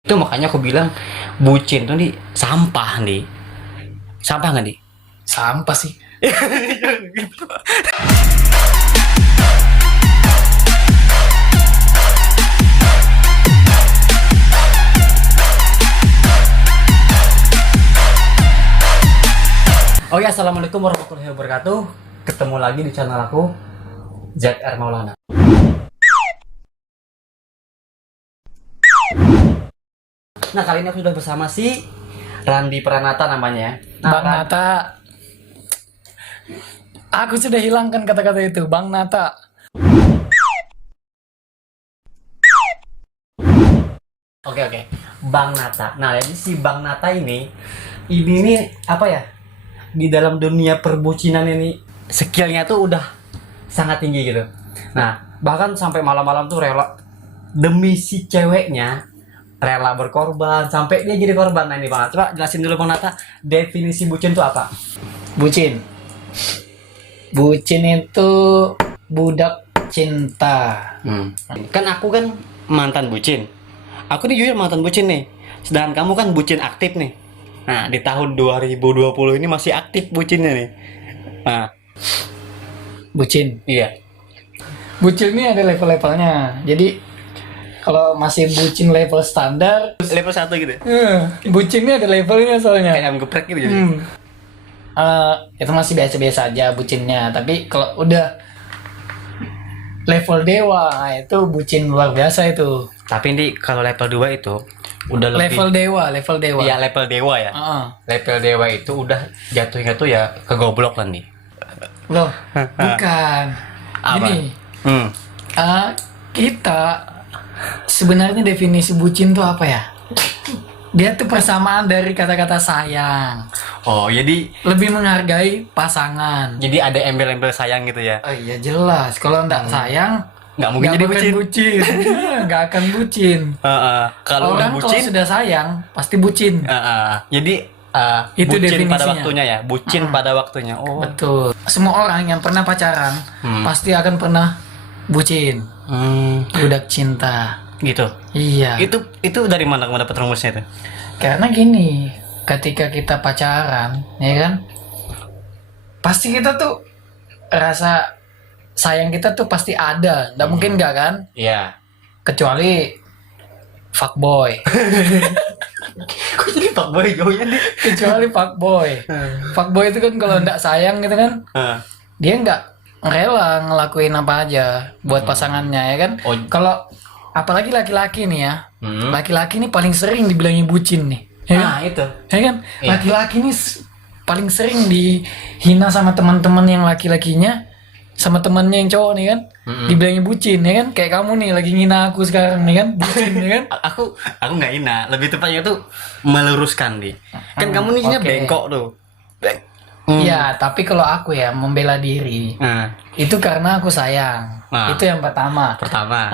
Itu makanya aku bilang bucin tuh nih sampah nih. Sampah nggak nih? Sampah sih. Oh ya, assalamualaikum warahmatullahi wabarakatuh. Ketemu lagi di channel aku, ZR Maulana. Nah, kali ini aku sudah bersama si Randi Pranata namanya. Nah, Bang Nata. Aku sudah hilangkan kata-kata itu, Bang Nata. Oke. Bang Nata. Nah, jadi si Bang Nata ini nih apa ya? Di dalam dunia perbucinan ini skillnya tuh udah sangat tinggi gitu. Nah, bahkan sampai malam-malam tuh rela demi si ceweknya, rela berkorban sampai dia jadi korban. Nah, ini Bang Nata, coba jelasin dulu Bang Nata, definisi bucin tuh apa? Bucin. Bucin itu budak cinta. Kan aku kan mantan bucin. Aku nih jujur mantan bucin nih. Sedangkan kamu kan bucin aktif nih. Nah, di tahun 2020 ini masih aktif bucinnya nih. Nah, Bucin. iya. Bucin ini ada level-levelnya. Jadi kalau masih bucin level standar, Level 1 gitu. bucin ini ada levelnya soalnya. Kayak ayam geprek gitu jadi. Itu masih biasa-biasa aja bucinnya. Tapi kalau udah level dewa, nah itu bucin luar biasa itu. Tapi ini kalau level 2 itu udah lebih Level dewa. Iya, level dewa ya. Heeh. Level dewa itu udah jatuhnya tuh ya ke goblok lah nih. Loh, bukan. Apa? Gini, Hmm. kita sebenarnya definisi bucin tuh apa ya? Dia tuh persamaan dari kata-kata sayang. Oh, Lebih menghargai pasangan. jadi ada embel-embel sayang gitu ya. Oh iya jelas. Kalau nggak sayang, Nggak mungkin jadi bakal bucin. bucin. Iya, nggak akan bucin. Kalau udah Orang kalau bucin, sudah sayang pasti bucin. jadi Itu bucin pada definisinya. waktunya ya, bucin pada waktunya. Oh. Betul. Semua orang yang pernah pacaran pasti akan pernah bucin. Budak cinta. Gitu. Iya. Itu dari mana kamu dapat rumusnya itu? Karena gini, ketika kita pacaran, ya kan, pasti kita tuh rasa sayang kita tuh pasti ada, nggak mungkin nggak kan? Iya. Kecuali fuckboy, Kok jadi fuckboy jauhnya nih? kecuali fuckboy. Fuckboy itu kan kalau nggak sayang gitu kan, dia nggak rela ngelakuin apa aja buat pasangannya, ya kan? Oh. Kalau apalagi laki-laki nih ya, Hmm. laki-laki nih paling sering dibilangin bucin nih, ya kan? Nah, itu. Ya kan, Iya. laki-laki ini paling sering dihina sama teman-teman yang laki-lakinya, sama temannya yang cowok nih kan, dibilangin bucin, ya kan? Kayak kamu nih lagi ngina aku sekarang nih kan, bucin ya kan? Aku nggak hina, lebih tepatnya tuh meluruskan nih. Kan kamu nih Oke. bengkok tuh. Iya, tapi kalau aku ya membela diri, Nah, itu karena aku sayang. Nah. Itu yang pertama. pertama.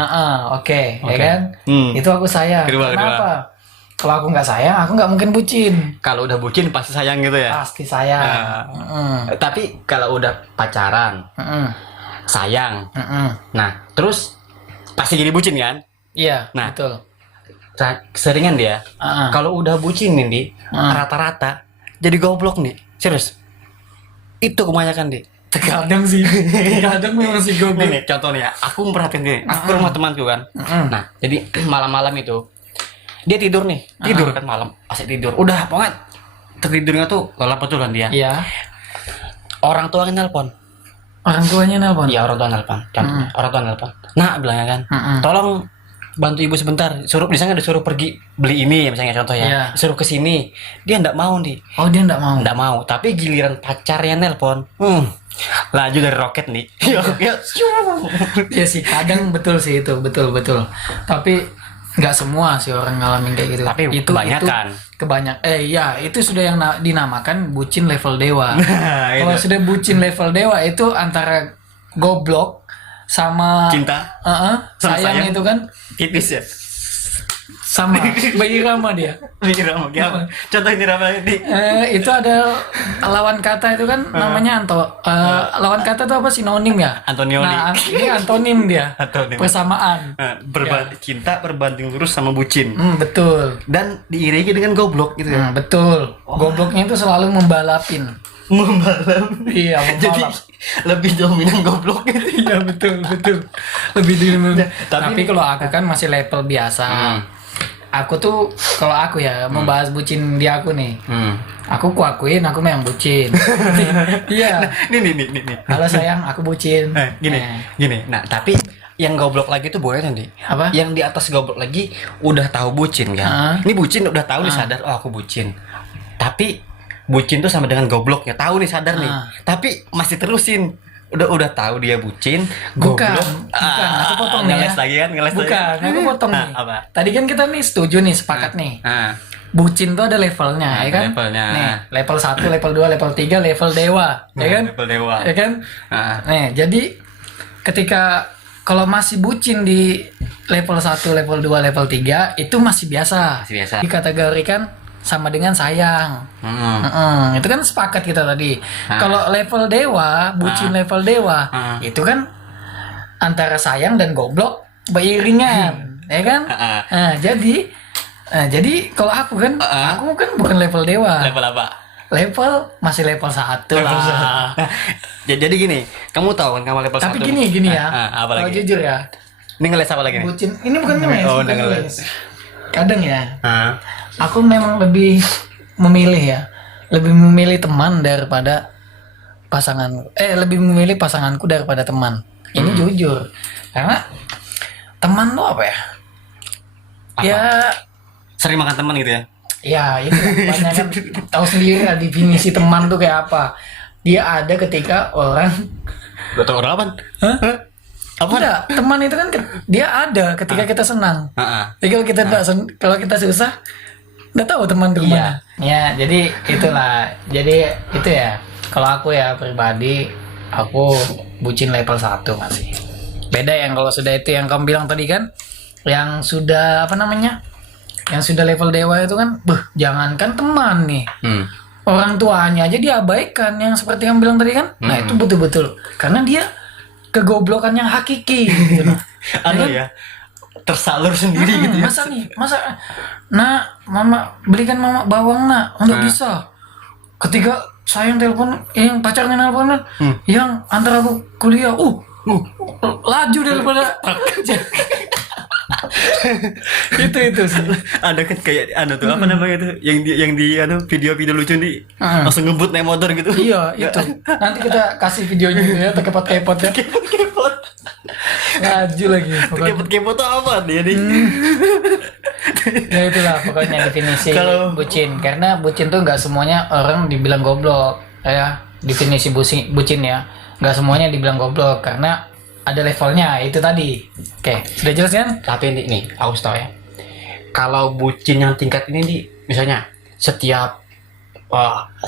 Oke, ya Oke. kan? Itu aku sayang. Kedua. Kenapa? Kalau aku nggak sayang, aku nggak mungkin bucin. Kalau udah bucin pasti sayang gitu ya. Pasti sayang. Tapi kalau udah pacaran, sayang. Nah, terus pasti jadi bucin kan? Iya, Nah. betul. Seringan dia. Heeh. Kalau udah bucin nih, Di, rata-rata jadi goblok nih. Serius. Itu kebanyakan, Di. Terkadang sih, terkadang memang sih gue. Nih, contoh nih ya, aku memperhatikan gini, aku ke rumah temanku kan. Nah, jadi malam-malam itu dia tidur nih, kan malam, asik tidur. Udah banget. Tertidurnya tuh lelap betulan dia. Iya. Orang tuanya nelpon. Orang tuanya nelpon. Iya, orang tua nelpon. Contohnya, orang tua nelpon. Nah, bilangnya kan, tolong bantu ibu sebentar. Suruh misalnya disuruh pergi beli ini ya misalnya contoh ya. Iya. Suruh ke sini. Dia enggak mau nih. Oh, dia enggak mau. Enggak mau, tapi giliran pacarnya nelpon. Laju dari roket nih. Iya sih, kadang betul sih itu, betul. Tapi nggak semua sih orang ngalamin kayak gitu. Tapi kebanyakan. Iya, itu sudah yang dinamakan bucin level dewa. Nah, Kalau itu. sudah bucin level dewa itu antara goblok sama Cinta sayang sayang. itu kan tipis ya. sama Bayi Rama dia. Irama apa? Contohin Irama ini. Itu ada lawan kata itu kan namanya lawan kata itu apa, sinonim ya? Antonioni. Nah, ini antonim dia. Antonim. Persamaan. Cinta berbanding lurus sama bucin. Betul. Dan diiringi dengan goblok gitu ya. Betul. Gobloknya itu selalu membalapin. Membalap. Iya, Jadi membalap. lebih dominan goblok gitu. Iya, betul. Lebih dominan. Tapi Tapi kalau aku kan masih level biasa. Aku tuh kalau aku ya membahas bucin di aku nih. Aku kuakuin aku memang bucin. Iya. Nih. Halo sayang, aku bucin. Gini. Nah, tapi yang goblok lagi tuh boleh nanti. Apa? Yang di atas goblok lagi udah tahu bucin kan. Ini bucin udah tahu nih, sadar oh aku bucin. Tapi bucin tuh sama dengan gobloknya. Tahu nih, sadar nih. Tapi masih terusin. Udah tahu dia bucin, goblok. Bukan. Aku potong nih ngeles ya. lagi kan, ngeles Bukan, lagi. aku potong nih. Apa? Tadi kan kita nih setuju nih, sepakat nih. Bucin tuh ada levelnya, ya kan? Levelnya. Nih, level 1, level 2, level 3, level dewa, ya kan? Level dewa. Ya kan? Nih, jadi ketika kalau masih bucin di level 1, level 2, level 3 itu masih biasa. Masih biasa. Dikategorikan sama dengan sayang. Itu kan sepakat kita tadi. Kalau level dewa, bucin level dewa, itu kan antara sayang dan goblok beriringan, ya kan? Jadi kalau aku kan bukan level dewa. Level apa? Level masih level 1 lah. Nah, jadi gini, kamu tahu kan kamu level 1. Tapi gini ya. Apa Kalau lagi? jujur ya, Ini ngeles apa lagi nih? bucin ini bukan ngeles. Oh, bukan udah ngeles. ngeles. Kadang ya, aku memang lebih memilih teman daripada pasangan. Lebih memilih pasanganku daripada teman. Ini jujur. Karena teman tuh apa ya? Apa? Ya, Sering makan teman gitu ya? ya itu banyak kan tahu sendiri lah definisi teman tuh kayak apa. Dia ada ketika orang Gak tau orang apa? Apa? enggak, teman itu kan dia ada ketika kita senang. Jadi kalau kita susah, nggak tahu teman itu kemana. Ya, jadi itulah. Jadi itu ya. Kalau aku ya pribadi, aku bucin level 1 masih. Beda yang kalau sudah itu yang kamu bilang tadi kan, yang sudah apa namanya? Yang sudah level dewa itu kan, jangankan teman nih. Orang tuanya aja diabaikan, yang seperti yang bilang tadi kan. Nah, itu betul-betul karena dia kegoblokan yang hakiki gitu. Ya, tersalur sendiri gitu ya. Masa mama belikan mama bawang nggak bisa. Ketika sayang telepon, yang pacarnya nelpon yang antara aku kuliah, laju daripada itu sih. Ada kan kayak tuh apa namanya tuh yang di video-video lucu nih langsung ngebut naik motor gitu. Iya, itu. Nanti kita kasih videonya gitu ya, kepot-kepot ya. Kepot. Laju lagi. Kepot tuh apa dia nih? Ya itulah pokoknya definisi bucin. Karena bucin tuh nggak semuanya orang dibilang goblok. Ya, definisi bucin ya. Nggak semuanya dibilang goblok karena ada levelnya itu tadi. Oke, sudah jelas kan? Tapi nih, aku tahu ya. Kalau bucin yang tingkat ini nih, misalnya setiap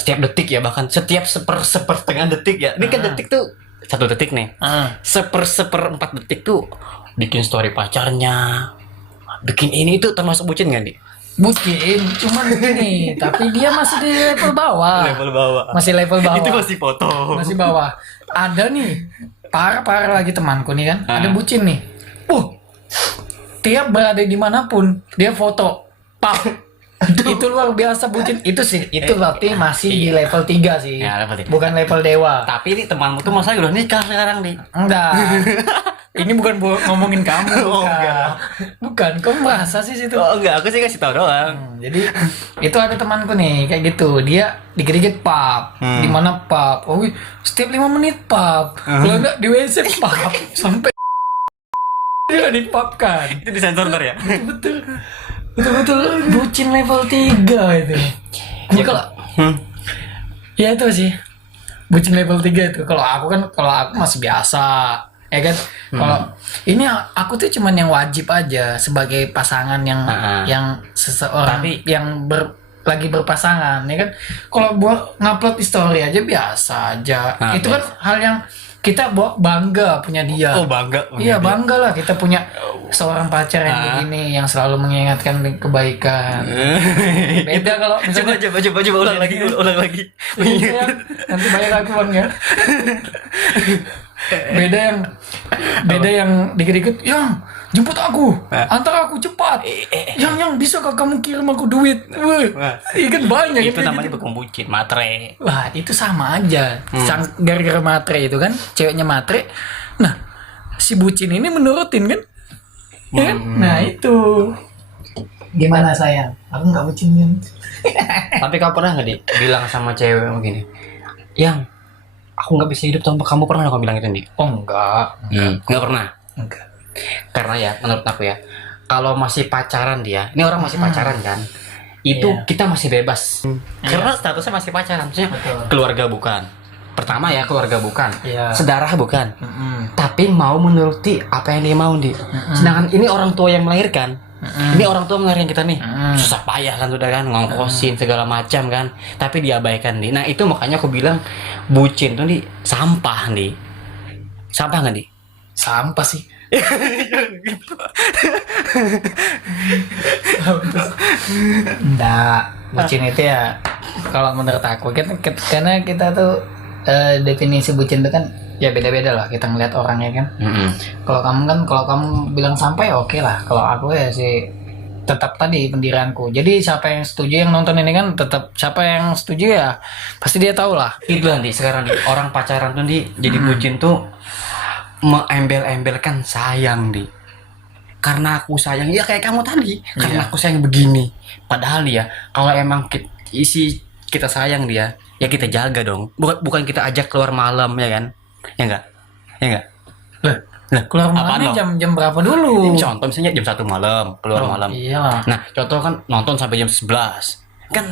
detik ya, bahkan setiap sepertengah detik ya. Ini kan detik tuh 1 detik nih. Seperempat detik tuh bikin story pacarnya, bikin ini itu termasuk bucin nggak nih? Bucin, cuman begini, tapi dia masih di level bawah. Masih level bawah. Itu masih foto. Masih bawah. Ada nih, parah lagi temanku nih kan, ada bucin nih. Tiap berada dimanapun, dia foto. Itu luar biasa bucin. Itu berarti masih di level 3 sih. Ya, level 3. Bukan level dewa. Tapi ini temanmu tuh masalah udah nikah sekarang nih. Enggak. Ini bukan ngomongin kamu. Enggak. Bukan. Kamu merasa sih situ? Enggak, aku sih kasih tahu doang. Jadi itu ada temanku nih kayak gitu. Dia dikit-dikit pub. Di mana pub? Setiap 5 menit pub. Kalau enggak di WC pub sampai dia di pub kan. Itu disensor ntar ya. Betul bucin level 3 itu. Ya kalau ya itu sih. Bucin level 3 itu. Kalau aku masih biasa. Ya kan? Kalau ini aku tuh cuman yang wajib aja sebagai pasangan yang seseorang yang lagi berpasangan, ya kan? Kalau buat ngupload story aja biasa aja. Itu kan hal yang kita bangga punya dia. Oh, bangga. Iya, bangga lah kita punya seorang pacar yang begini, yang selalu mengingatkan kebaikan. Beda kalau misalnya coba ulang lagi. iya, nanti bayar aku bang ya. beda yang dikit-dikit yang jemput aku, antar aku cepat. Yang bisa kak kamu kirim aku duit. Iya kan banyak itu namanya bukan bucin, matre. Wah, itu sama aja. Gara-gara matre itu kan, ceweknya matre. Nah, si bucin ini menurutin kan? Ya kan? Nah, itu. Gimana sayang? Aku nggak bucin kan? Tapi kau pernah nggak bilang sama cewek begini, yang aku nggak bisa hidup tanpa kamu, pernah nggak kau bilang itu nih? Oh enggak. Nggak pernah. Enggak. Karena ya menurut aku ya, kalau masih pacaran dia, ini orang masih pacaran kan, itu kita masih bebas. Karena statusnya masih pacaran, maksudnya keluarga bukan. Pertama ya keluarga bukan, sedarah bukan. Tapi mau menuruti apa yang dia mau Sedangkan ini orang tua yang melahirkan. Ini orang tua melahirkan kita nih, susah payah kan sudah kan, ngongkosin segala macam kan, tapi diabaikan Nah itu makanya aku bilang bucin tuh sampah sampah nggak Sampah sih. Enggak, bucin itu ya kalau menurut aku karena kita tuh definisi bucin itu kan ya beda-beda lah, kita ngeliat orangnya kan. Kalau kamu bilang sampai oke lah. Kalau aku ya sih tetap tadi pendirianku. Jadi siapa yang setuju yang nonton ini kan tetap siapa yang setuju ya pasti dia tahu lah. Itu sekarang orang pacaran tuh jadi bucin tuh mengembel-embelkan sayang karena aku sayang ya kayak kamu tadi, karena aku sayang begini. Padahal kalau emang kita sayang ya kita jaga dong, bukan kita ajak keluar malam ya kan, ya enggak Lah, keluar malamnya jam berapa dulu? Contoh misalnya jam 1 malam keluar malam. Iyalah. Nah contoh kan nonton sampai jam 11 kan,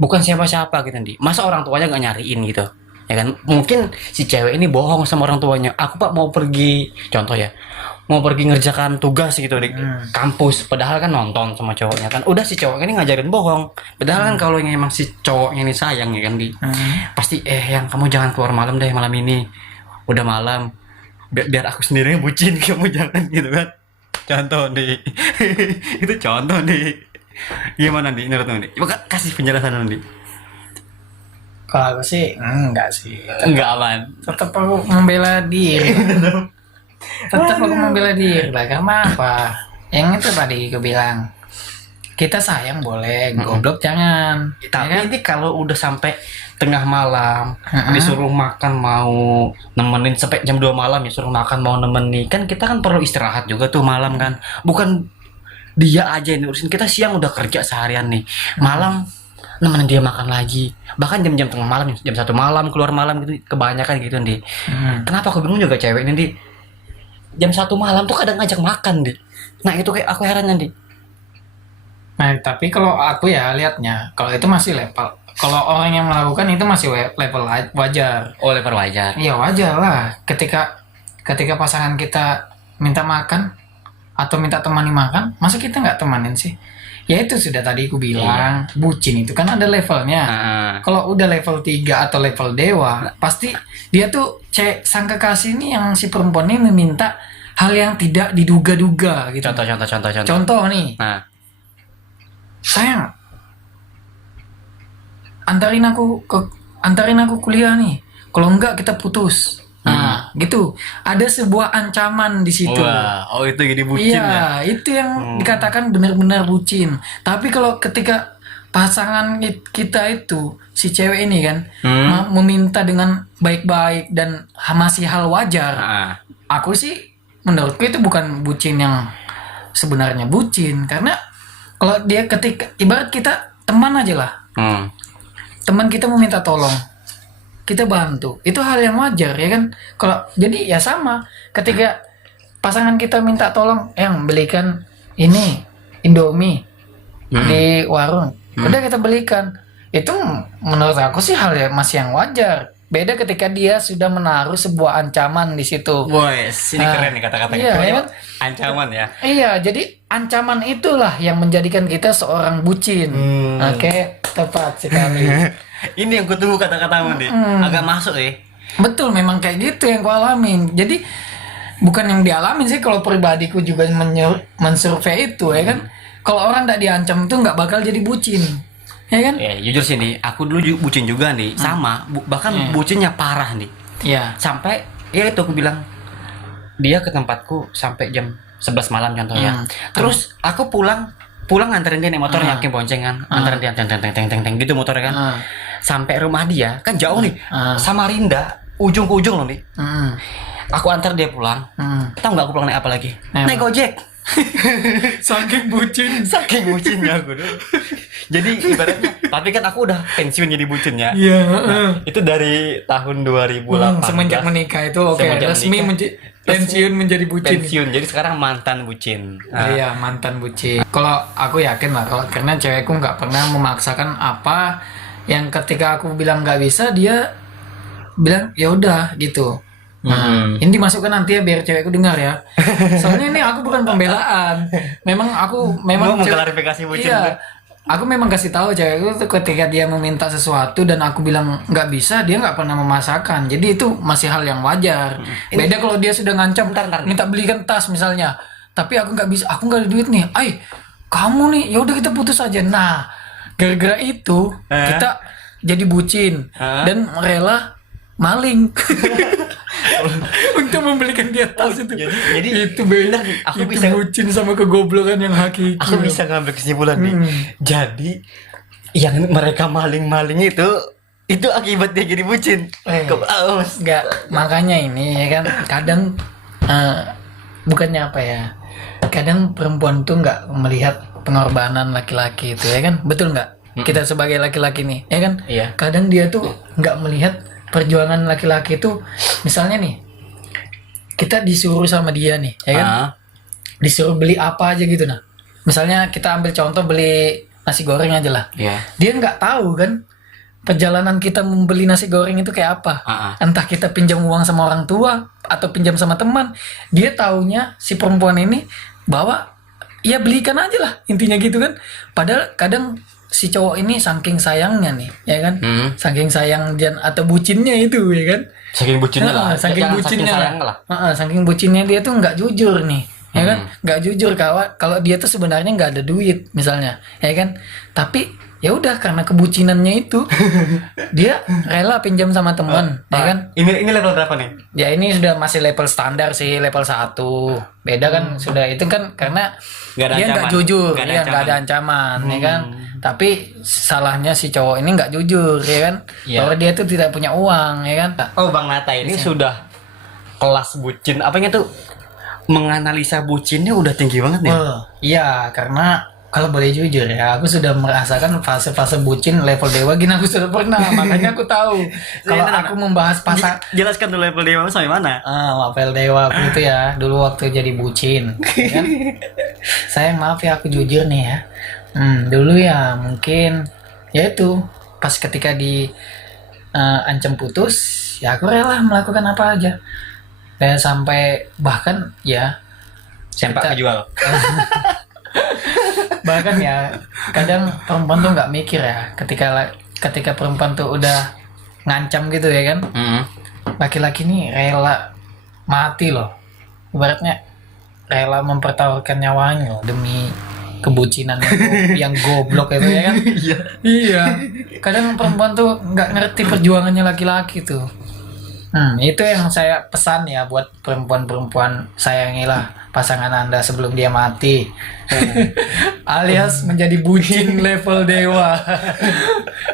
bukan siapa-siapa gitu masa orang tuanya nggak nyariin gitu ya kan. Mungkin si cewek ini bohong sama orang tuanya, aku pak mau pergi, contoh ya, mau pergi ngerjakan tugas gitu di kampus, padahal kan nonton sama cowoknya kan. Udah si cowok ini ngajarin bohong, padahal kan kalau yang emang si cowoknya ini sayang ya kan pasti yang kamu jangan keluar malam deh malam ini, udah malam, biar aku sendiri yang bucin, kamu jangan gitu kan. Contoh itu contoh gimana menurut coba kasih penjelasan Kalau aku sih enggak sih. Enggak aman. Tetap aku membela diri. Tetap aku membela diri lah. Karena apa? Yang itu tadi aku bilang, kita sayang boleh, goblok jangan. Tapi ya kan? Ini kalau udah sampai tengah malam disuruh makan mau nemenin sampai jam 2 malam ya suruh makan mau nemenin, kan kita kan perlu istirahat juga tuh malam kan. Bukan dia aja yang urusin, kita siang udah kerja seharian malam nemenin dia makan lagi, bahkan jam-jam tengah malam, jam 1 malam keluar malam gitu kebanyakan gitu Kenapa aku bingung juga cewek ini jam 1 malam tuh kadang ngajak makan Nah itu kayak aku heran Nah tapi kalau aku ya liatnya kalau itu masih level, kalau orang yang melakukan itu masih level wajar. Oh level wajar. Iya wajar lah, ketika pasangan kita minta makan atau minta temani makan, masa kita nggak temanin sih? Ya itu sudah tadi aku bilang, bucin itu kan ada levelnya. Kalau udah level 3 atau level dewa, pasti dia tuh sang kekasih ini yang si perempuan ini meminta hal yang tidak diduga-duga gitu. Contoh nih. Sayang, antarin aku kuliah nih. Kalau enggak kita putus. Nah, gitu. Ada sebuah ancaman di situ. Wah, itu jadi bucin ya. Iya, itu yang dikatakan benar-benar bucin. Tapi kalau ketika pasangan kita itu si cewek ini kan meminta dengan baik-baik dan masih hal wajar. Aku sih menurutku itu bukan bucin yang sebenarnya bucin, karena kalau dia ketika ibarat kita teman aja lah. Teman kita meminta tolong, kita bantu, itu hal yang wajar ya kan. Kalau jadi ya sama ketika pasangan kita minta tolong yang belikan ini Indomie di warung, udah kita belikan, itu menurut aku sih hal yang masih yang wajar. Beda ketika dia sudah menaruh sebuah ancaman di situ. Boys, ini keren nih kata-katanya. Iya, ya kan? Ancaman ya. Iya, jadi ancaman itulah yang menjadikan kita seorang bucin. Oke, tepat sekali. Ini yang gue tunggu kata-katamu nih. Agak masuk Betul, memang kayak gitu yang ku alamin. Jadi bukan yang dialamin sih, kalau pribadiku juga mensurvei itu ya kan. Kalau orang tidak diancam itu nggak bakal jadi bucin, ya kan? Ya jujur sih nih, aku dulu bucin juga nih, sama, bahkan bucinnya parah nih. Iya. Sampai ya itu aku bilang, dia ke tempatku sampai jam 11 malam contohnya. Terus aku pulang nganterin dia nih motornya, ke boncengan, nganterin dia teng gitu motornya kan. Sampai rumah dia kan jauh nih, Samarinda, ujung ke ujung loh nih. Aku antar dia pulang. Tahu nggak aku pulang naik apa lagi? Naik Gojek. Saking bucinnya aku dulu. Jadi ibaratnya, tapi kan aku udah pensiun jadi bucinnya. Iya. Itu dari tahun 2008. Semenjak menikah itu resmi pensiun menjadi bucin. Pensiun, jadi sekarang mantan bucin. Iya, mantan bucin. Kalau aku yakin lah, karena cewekku nggak pernah memaksakan apa yang ketika aku bilang nggak bisa, dia bilang ya udah gitu. Nah, ini dimasukkan nanti ya biar cewekku dengar ya. Soalnya ini aku bukan pembelaan. Memang mau mengklarifikasi bucin. Iya. Aku memang kasih tahu cewekku tuh ketika dia meminta sesuatu dan aku bilang nggak bisa, dia nggak pernah memasakkan. Jadi itu masih hal yang wajar. Beda kalau dia sudah ngancam, minta belikan tas misalnya. Tapi aku nggak bisa, aku nggak ada duit nih. Kamu nih, ya udah kita putus aja. Nah, gara-gara itu kita jadi bucin dan rela maling untuk membelikan dia tas itu. Jadi itu benar. Aku itu bisa bucin sama kegoblokan yang hakiki. Aku bisa ngambil kesimpulan nih. Jadi yang mereka maling-maling itu akibat dia jadi bucin. Enggak, makanya ini ya kan kadang bukannya apa ya? Kadang perempuan tuh nggak melihat pengorbanan laki-laki itu ya kan? Betul nggak? Kita sebagai laki-laki nih, ya kan? Iya. Kadang dia tuh nggak melihat perjuangan laki-laki itu, misalnya nih, kita disuruh sama dia nih, ya kan? Disuruh beli apa aja gitu, nah. Misalnya kita ambil contoh beli nasi goreng aja lah. Iya. Dia nggak tahu kan perjalanan kita membeli nasi goreng itu kayak apa. Entah kita pinjam uang sama orang tua atau pinjam sama teman. Dia taunya si perempuan ini bahwa ya belikan aja lah, intinya gitu kan. Padahal kadang si cowok ini saking sayangnya nih, ya kan? Saking sayang dan atau bucinnya itu, ya kan? Saking bucinnya lah. Saking bucinnya lah. Saking bucinnya dia tuh nggak jujur nih, ya kan? Nggak jujur kalau dia tuh sebenarnya nggak ada duit misalnya, ya kan? Tapi ya udah karena kebucinannya itu dia rela pinjam sama teman, ya kan? Ini level berapa nih? Ya ini sudah masih level standar sih, level 1. Beda kan sudah itu kan karena dia nggak jujur, dia nggak ada ancaman, ya kan? Tapi salahnya si cowok ini nggak jujur, ya kan? Bahwa dia tuh tidak punya uang, ya kan? Oh, Bang Nata ini sudah kelas bucin. Apanya tuh menganalisa bucinnya udah tinggi banget nih. Iya, karena kalau boleh jujur ya, aku sudah merasakan fase-fase bucin level dewa gini, aku sudah pernah, makanya aku tahu. Kalau aku membahas pasang, jelaskan dulu level dewa sampai mana? Level dewa aku itu ya, dulu waktu jadi bucin, ya kan? Sayang maaf ya, aku jujur nih ya. Dulu ya mungkin ya itu pas ketika di ancam putus, ya aku rela melakukan apa aja. Dan sampai bahkan ya sempak kejual. Bahkan ya kadang perempuan tuh nggak mikir ya ketika perempuan tuh udah ngancam gitu ya kan, laki-laki nih rela mati loh, ibaratnya rela mempertaruhkan nyawanya loh demi kebucinan yang goblok itu ya kan. Iya, kadang perempuan tuh nggak ngerti perjuangannya laki-laki tuh. Itu yang saya pesan ya buat perempuan-perempuan, sayangilah pasangan Anda sebelum dia mati. Alias menjadi bucin level dewa.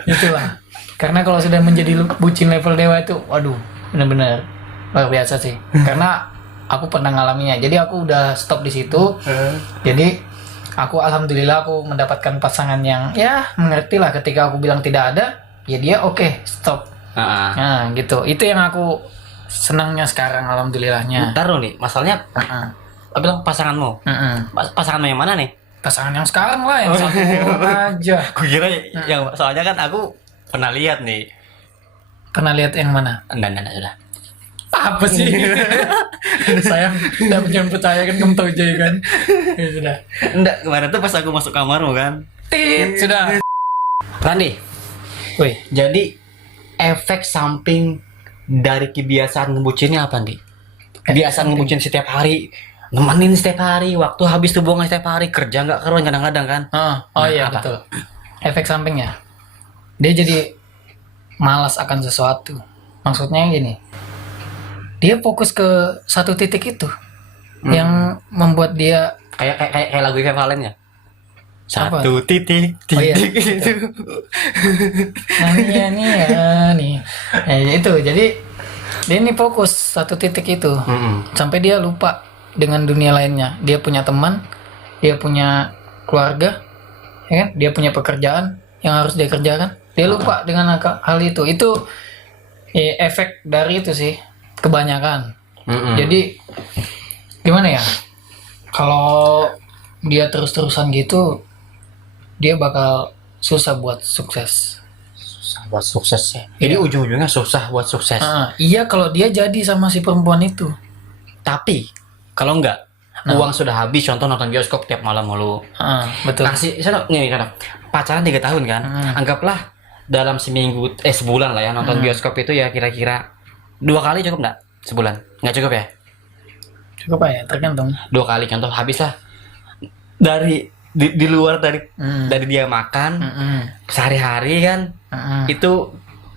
Itulah. Karena kalau sudah menjadi bucin level dewa itu, waduh, benar-benar luar biasa sih. Karena aku pernah ngalaminya. Jadi aku udah stop di situ. Jadi aku alhamdulillah aku mendapatkan pasangan yang ya mengerti lah ketika aku bilang tidak ada, ya dia oke, stop. Nah gitu, itu yang aku senangnya sekarang alhamdulillahnya. Ntar nih, masalahnya aku bilang pasanganmu. Pasanganmu yang mana nih? Pasangan yang sekarang lah, yang satu aja. Aku kira yang soalnya kan aku pernah lihat nih. Pernah lihat yang mana? Enggak sudah. Apa sih? Sayang, tidak punya percaya kan kamu tahu aja kan. Ya sudah. Enggak, kemarin tuh pas aku masuk kamarmu kan. Sudah. Randi. Woi, jadi efek samping dari kebiasaan ngebucinnya apa nih? Kebiasaan ngebucin setiap hari, nemenin setiap hari, waktu habis tuh buang setiap hari, kerja nggak keruan kadang-kadang kan? Oh iya apa? betul. Efek sampingnya, dia jadi malas akan sesuatu. Maksudnya gini, dia fokus ke satu titik itu yang membuat dia Kayak lagu Valen ya. Apa? Satu titik Oh, iya. itu. nih. Ya, itu. Jadi dia ini fokus satu titik itu. Sampai dia lupa dengan dunia lainnya. Dia punya teman, dia punya keluarga, ya kan? Dia punya pekerjaan yang harus dia kerjakan. Dia lupa dengan hal itu. Itu efek dari itu sih, kebanyakan. Jadi gimana ya? Kalau dia terus-terusan gitu, dia bakal susah buat sukses. Susah buat sukses ya. Jadi ujung-ujungnya susah buat sukses. Iya kalau dia jadi sama si perempuan itu. Tapi kalau enggak, uang sudah habis, contoh nonton bioskop tiap malam mulu. Betul. Kasih, pacaran 3 tahun kan? Anggaplah dalam sebulan lah ya nonton bioskop itu ya kira-kira 2 kali cukup nggak sebulan? Nggak cukup ya? Cukup ya, tergantung. 2 kali contoh habis lah. Di luar dari dia makan sehari-hari kan itu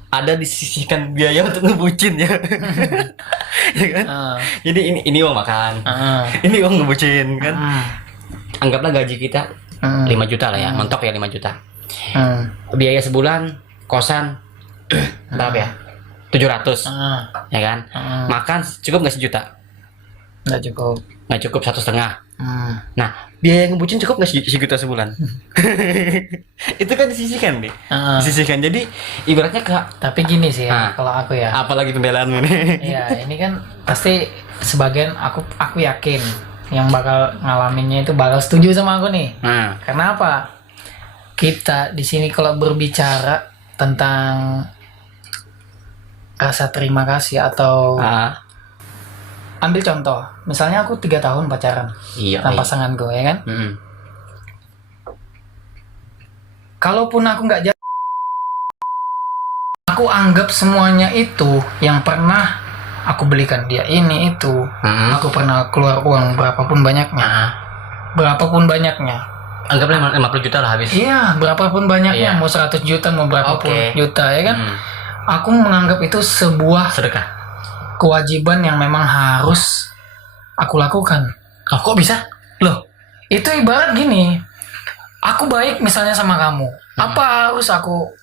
ada disisihkan biaya untuk ngebucin ya. Ya kan? Jadi ini uang makan, ini uang ngebucin kan. Anggaplah gaji kita 5 juta lah ya, mentok ya 5 juta. Biaya sebulan kosan berapa ya? 700 ya kan. Makan cukup nggak sejuta? Nggak cukup. Nggak cukup, 1,5. Nah, biaya ngebucin cukup nggak sejuta sebulan? Itu kan disisihkan deh. Disisihkan. Jadi ibaratnya tapi gini sih ya, kalau aku ya. Apalagi pembelaanmu nih? Iya, ini kan pasti sebagian aku yakin yang bakal ngalaminnya itu bakal setuju sama aku nih. Karena apa? Kita di sini kalau berbicara tentang rasa terima kasih atau ambil contoh, misalnya aku 3 tahun pacaran sama pasangan gue, ya kan? Kalaupun aku nggak jadi, aku anggap semuanya itu yang pernah aku belikan dia ini itu, aku pernah keluar uang berapapun banyaknya, Anggaplah 50 juta lah habis. Iya, berapapun banyaknya, mau 100 juta, mau berapapun juta, ya kan? Aku menganggap itu sebuah sedekah, kewajiban yang memang harus aku lakukan. Kok bisa? Loh, itu ibarat gini, aku baik misalnya sama kamu, apa harus aku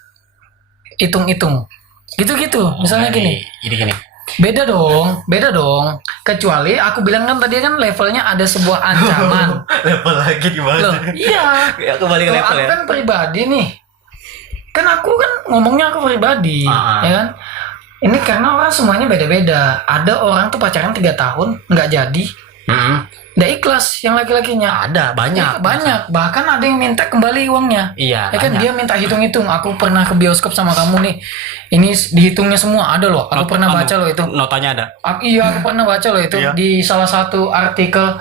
hitung-hitung gitu-gitu, misalnya gini. Gini. Beda dong. Kecuali aku bilang kan tadi kan levelnya ada sebuah ancaman. Level lagi gimana? Loh, iya. Ya, kembali ke level aku ya. kan pribadi nih. Kan aku kan ngomongnya aku pribadi, ya kan? Ini karena orang semuanya beda-beda. Ada orang tuh pacaran 3 tahun nggak jadi, nggak ikhlas yang laki-lakinya. Ada banyak. Bahkan ada yang minta kembali uangnya. Iya. Ya kan dia minta hitung-hitung. Aku pernah ke bioskop sama kamu nih. Ini dihitungnya semua ada loh. Aku pernah baca loh itu. Notanya ada. Aku pernah baca loh itu di salah satu artikel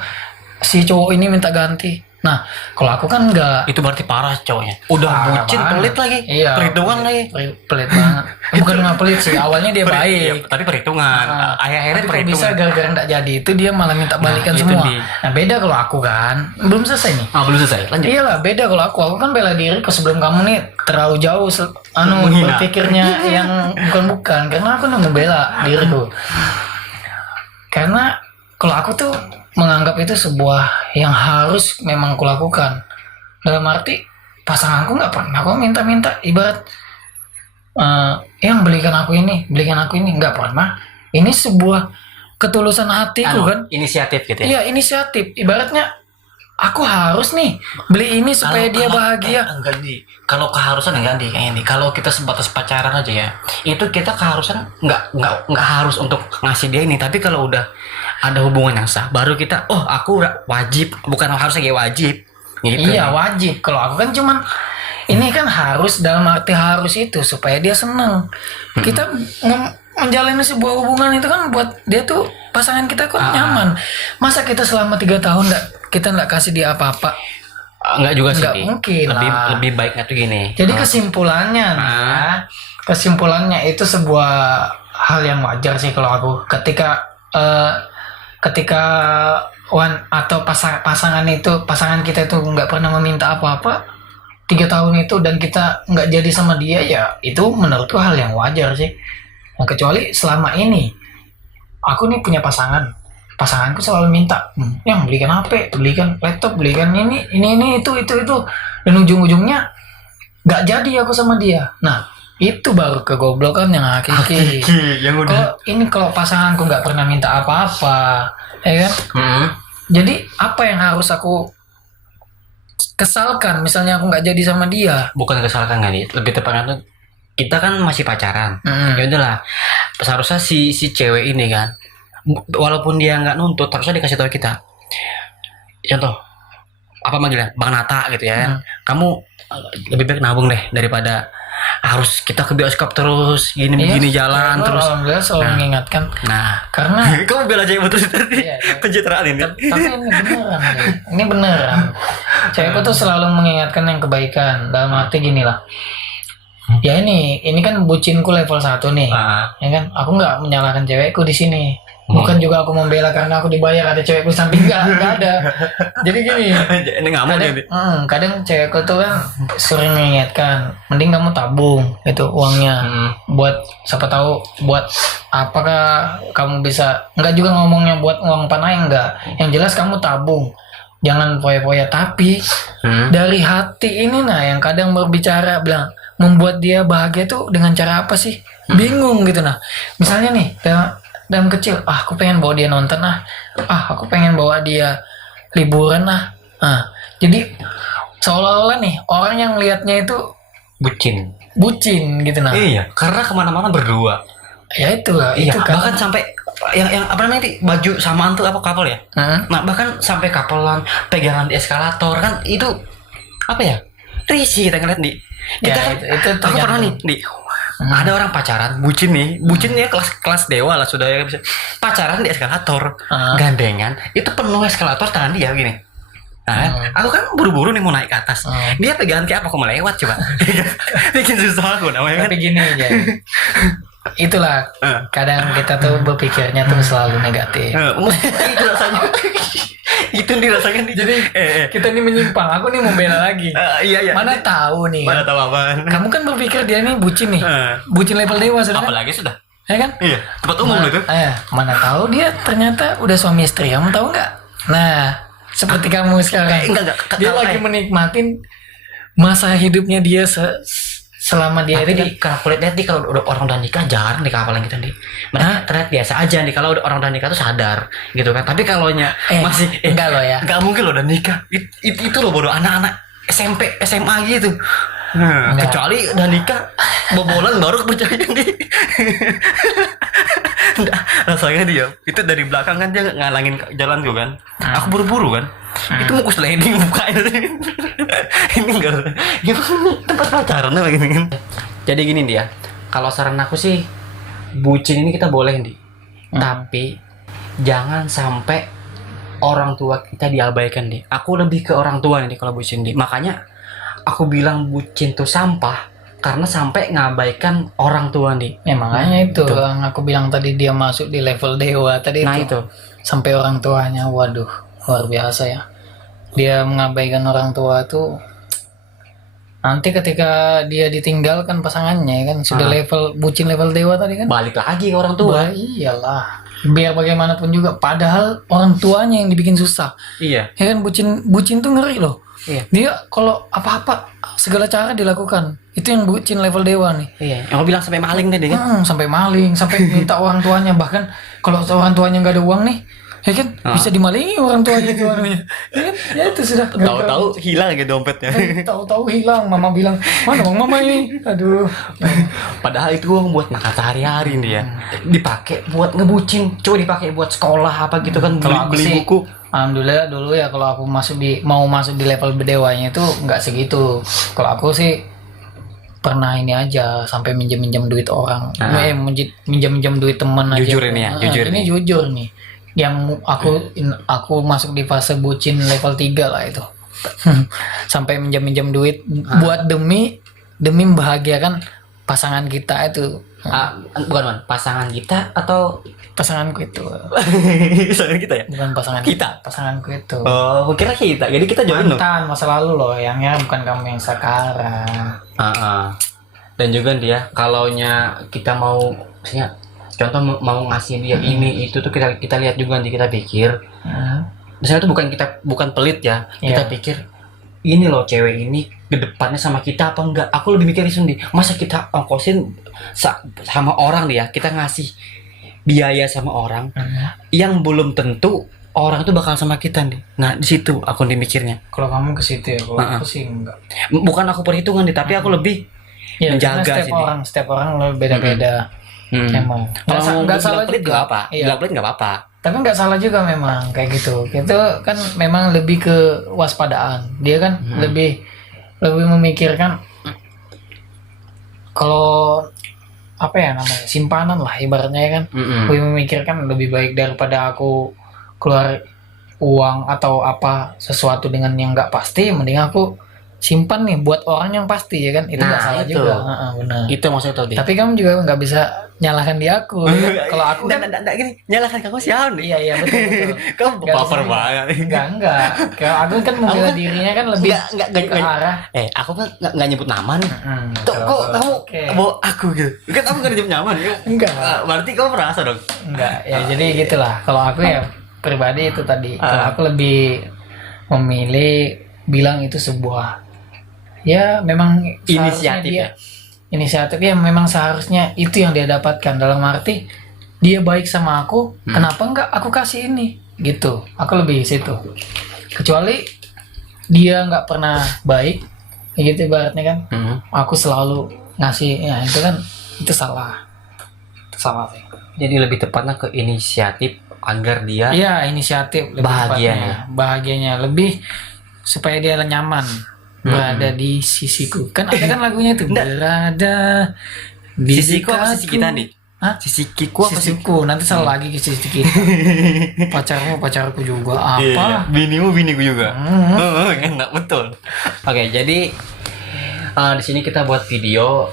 si cowok ini minta ganti. Nah, kalau aku kan enggak. Itu berarti parah cowoknya. Udah bucin, pelit lagi. Iya. Perhitungan lagi. Pelit banget. Bukan nggak pelit sih. Awalnya dia baik. Iya, tapi perhitungan. Akhirnya tapi perhitungan. bisa gara-gara enggak jadi itu dia malah minta balikan semua. Nah, beda kalau aku kan. Belum selesai nih. Belum selesai. Lanjut. Iyalah, beda kalau aku. Aku kan bela diri sebelum kamu nih terlalu jauh berpikirnya yang bukan. Karena aku ngebela diriku. Karena kalau aku tuh menganggap itu sebuah yang harus memang kulakukan. Dalam arti pasanganku nggak pernah kok minta-minta ibarat yang belikan aku ini nggak pernah. Ini sebuah ketulusan hatiku kan. Inisiatif gitu ya. Iya, inisiatif. Ibaratnya aku harus nih beli ini supaya dia bahagia. Enggak di. Kalau keharusan enggak di kayaknya nih. Kalau kita sebatas pacaran aja ya, itu kita keharusan enggak harus untuk ngasih dia ini. Tapi kalau udah ada hubungan yang sah, baru kita aku wajib, bukan harus lagi wajib. Gitu. Iya wajib. Kalau aku kan cuman ini kan harus dalam arti harus itu supaya dia senang. Kita menjalani sebuah hubungan itu kan buat dia tuh pasangan kita kan nyaman. Masa kita selama 3 tahun kita nggak kasih dia apa-apa? Enggak juga sih. Nggak mungkin lah. Lebih baiknya tuh gini. Jadi kesimpulannya itu sebuah hal yang wajar sih kalau aku. Ketika atau pasangan kita itu nggak pernah meminta apa-apa 3 tahun itu, dan kita nggak jadi sama dia, ya itu menurutku hal yang wajar sih. Nah, kecuali selama ini aku nih punya pasanganku selalu minta, yang belikan HP, belikan laptop, belikan ini itu, dan ujung-ujungnya nggak jadi aku sama dia. Nah, itu baru kegoblokan yang hakiki. Yang udah. Kalau pasanganku nggak pernah minta apa-apa, ya kan? Jadi apa yang harus aku kesalkan? Misalnya aku nggak jadi sama dia. Bukan kesalkan kan, lebih tepatnya tuh kita kan masih pacaran. Ya udahlah, seharusnya si cewek ini kan, walaupun dia nggak nuntut, harusnya dikasih tahu kita. Contoh, apa manggilnya, Bang Nata gitu ya. Kamu lebih baik nabung deh daripada harus kita ke bioskop terus gini jalan terus. Alhamdulillah selalu mengingatkan. Nah, karena kamu bela cewek betul tadi. Pencitraan ini. Tapi ini beneran. Cewekku tuh selalu mengingatkan yang kebaikan. Dalam arti gini lah. Ya ini kan bucinku level 1 nih. Ya kan? Aku nggak menyalahkan cewekku di sini. Bukan juga aku membela karena aku dibayar ada cewekku samping, nggak ada. Jadi gini. Ini nggak mau nih. Kadang cewekku tuh kan sering mengingatkan, mending kamu tabung itu uangnya buat siapa tahu, buat apakah kamu bisa, nggak juga ngomongnya buat uang panai, enggak. Yang jelas kamu tabung. Jangan foya-foya, tapi dari hati ini yang kadang berbicara bilang membuat dia bahagia tuh dengan cara apa sih? Bingung gitu Misalnya nih, dalam kecil, aku pengen bawa dia nonton aku pengen bawa dia liburan jadi seolah-olah nih orang yang lihatnya itu bucin gitu Iya, karena kemana-mana berdua. Ya itu lah. Iya, itu kan. bahkan sampai yang apa namanya itu, baju samaan tuh apa couple ya. Nah, bahkan sampai couplean pegangan di eskalator kan, itu apa ya, risih kita ngeliat kita kan. Itu aku pernah nih ada orang pacaran bucin ya, kelas dewa lah sudah ya, bisa pacaran di eskalator, gandengan, itu penuh eskalator tangan dia gini. Aku kan buru-buru nih mau naik ke atas, dia pegangan kayak apa, aku melewat coba. Bikin susah aku namanya. Tapi gini aja, itulah kadang kita tuh berpikirnya tuh selalu negatif. Itu rasanya. Itu dirasakan. Jadi kita nih menyimpang, aku nih mau bela lagi. Iya. Mana tahu nih. Mana tahu apaan. Kamu kan berpikir dia nih bucin nih. Bucin level dewa sudah. Apalagi sudah. Ya kan? Iya, tempat umum itu. Mana tahu dia ternyata udah suami istri. Kamu tahu nggak? Nah, seperti kamu sekarang. Enggak. Dia lagi menikmatin masa hidupnya dia selama dia tapi itu. kalau lihat nih, kalau udah orang udah nikah jarang nih kapalan kita nih. Mereka terlihat biasa aja nih, kalau udah orang udah nikah tuh sadar gitu kan. Tapi kalau masih enggak loh ya. Enggak mungkin loh udah nikah. Itu loh baru anak-anak SMP, SMA gitu. Kecuali udah nikah bobolan baru percaya nih. Rasanya dia itu dari belakang kan dia ngalangin jalan gue kan. Aku buru-buru kan. Itu mau sliding buka ini enggak. Ya tempat pacaran apa gini kan. Jadi gini dia. Kalau saran aku sih bucin ini kita boleh nih. Tapi jangan sampai orang tua kita diabaikan deh. Aku lebih ke orang tua nih kalau bucin deh. Makanya aku bilang bucin tuh sampah karena sampai ngabaikan orang tua nih. Makanya itu yang aku bilang tadi, dia masuk di level dewa tadi. Nah itu sampai orang tuanya, waduh luar biasa ya. Dia mengabaikan orang tua tuh. Nanti ketika dia ditinggalkan pasangannya kan sudah level bucin level dewa tadi kan, balik lagi ke orang tua. Iyalah. Biar bagaimanapun juga, padahal orang tuanya yang dibikin susah. Iya. Ya kan, bucin tuh ngeri loh. Iya. Dia kalau apa-apa segala cara dilakukan. Itu yang bucin level dewa nih. Iya. Yang aku bilang sampai maling tadi kan. Sampai maling, sampai minta orang tuanya, bahkan kalau orang tuanya nggak ada uang nih, ya kan bisa dimalingi orang tuanya itu anunya. Ya kan? Ya itu sudah. Tahu-tahu hilang gitu dompetnya. Tahu-tahu hilang. Mama bilang, "Mana uang mama ini?" Aduh. Padahal itu uang buat makan sehari-hari nih ya. Dipakai buat ngebucin, coba dipakai buat sekolah apa gitu kan, beli buku. Alhamdulillah dulu ya, kalau aku mau masuk di level bedewanya itu nggak segitu. Kalau aku sih pernah ini aja sampai minjem duit orang, minjem duit teman aja. Jujur ini ya, jujur nih. Yang aku masuk di fase bucin level 3 lah itu. Sampai minjem duit buat demi membahagiakan pasangan kita itu. Bukan man, pasangan kita atau Pasanganku itu. pasangan kita ya? Bukan pasangan Kita. Pasanganku itu. Oh, kira kita. Jadi kita join loh. Mantan masa lalu loh, yang bukan kamu yang sekarang. Dan juga dia, kalaunya kita mau, misalnya, contoh mau ngasih dia ini itu tuh kita lihat juga nanti kita pikir. Misalnya tuh bukan pelit ya. Kita pikir ini loh cewek ini kedepannya sama kita apa enggak. Aku lebih mikir sendiri. Masa kita ongkosin sama orang dia, kita ngasih biaya sama orang yang belum tentu orang itu bakal sama kita nih. Nah di situ aku mikirnya. Kalau kamu ke situ ya, kalau aku sih enggak. Bukan aku perhitungan nih, tapi aku lebih menjaga sih. Setiap orang lebih beda-beda. Emang. Kalau Nggak salah pelit juga. nggak apa. Bilang pelit nggak apa. Tapi nggak salah juga memang kayak gitu. Itu kan memang lebih ke waspadaan. Dia kan lebih memikirkan kalau apa ya namanya, simpanan lah ibaratnya kan. Lebih memikirkan lebih baik daripada aku keluar uang atau apa sesuatu dengan yang nggak pasti, mending aku simpan nih buat orang yang pasti ya kan. Itu nggak salah itu. juga. Benar. Itu maksudnya tadi. Tapi kamu juga nggak bisa nyalahkan di aku. Kalau aku kan enggak gini, nyalahkan kamu siapa nih? iya betul. Kamu Nggak baper bisa. banget. Enggak. Kalau aku kan membela dirinya kan lebih Enggak ke arah. aku kan enggak nyebut nama nih. Kok kamu Oke. bawa aku gitu? Kan aku enggak nyebut nama nih. Enggak. Berarti kamu merasa dong. Enggak. Ya jadi gitulah. Kalau aku ya pribadi itu tadi. Kalau aku lebih memilih bilang itu sebuah ya memang Inisiatif ya. Inisiatif ya memang seharusnya itu yang dia dapatkan, dalam arti dia baik sama aku, kenapa enggak aku kasih ini gitu. Aku lebih situ. Kecuali dia nggak pernah baik gitu ibaratnya kan, aku selalu ngasih, ya itu kan itu salah sih. Jadi lebih tepatnya ke inisiatif agar dia Iya, inisiatif lebih bahagianya lebih supaya dia nyaman berada di sisiku. Kan ada kan lagunya itu, berada di sisiku apa sisi kita nih? Hah? Sisiku apa sih? Sisiku, nanti salah lagi ke sisi kita. Pacarku juga apa? Iya, biniku juga. Enak betul. Oke, jadi di sini kita buat video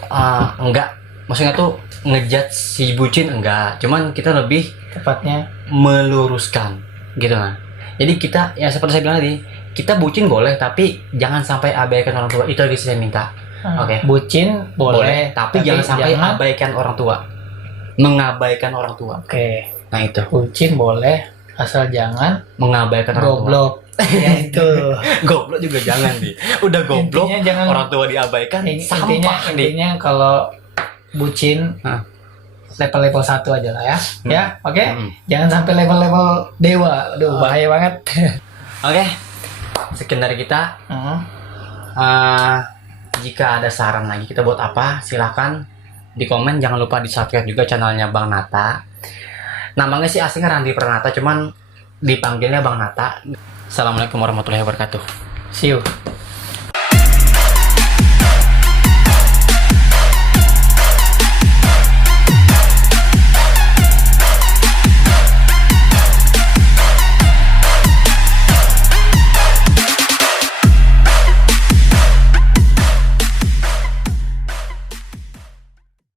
enggak, maksudnya tuh ngejudge si bucin enggak, cuman kita lebih Tepatnya meluruskan gitu kan. Jadi kita ya seperti saya bilang tadi, kita bucin boleh tapi jangan sampai abaikan orang tua. Itu lagi saya minta. Oke. bucin boleh, tapi jangan sampai abaikan orang tua. Mengabaikan orang tua. Oke. Nah itu. Bucin boleh, asal jangan Mengabaikan orang tua. goblok. Ya itu. Goblok juga jangan nih. Udah goblok, Intinya jangan- orang tua diabaikan, sampah nih. Intinya kalau bucin level 1 aja lah ya. Ya, oke. Jangan sampai level dewa. Aduh, bahaya banget. Oke. Sekian dari kita. Jika ada saran lagi kita buat apa, silakan di komen. Jangan lupa di subscribe juga channelnya Bang Nata. Namanya sih aslinya Randi Pranata, cuman dipanggilnya Bang Nata. Assalamualaikum warahmatullahi wabarakatuh. See you.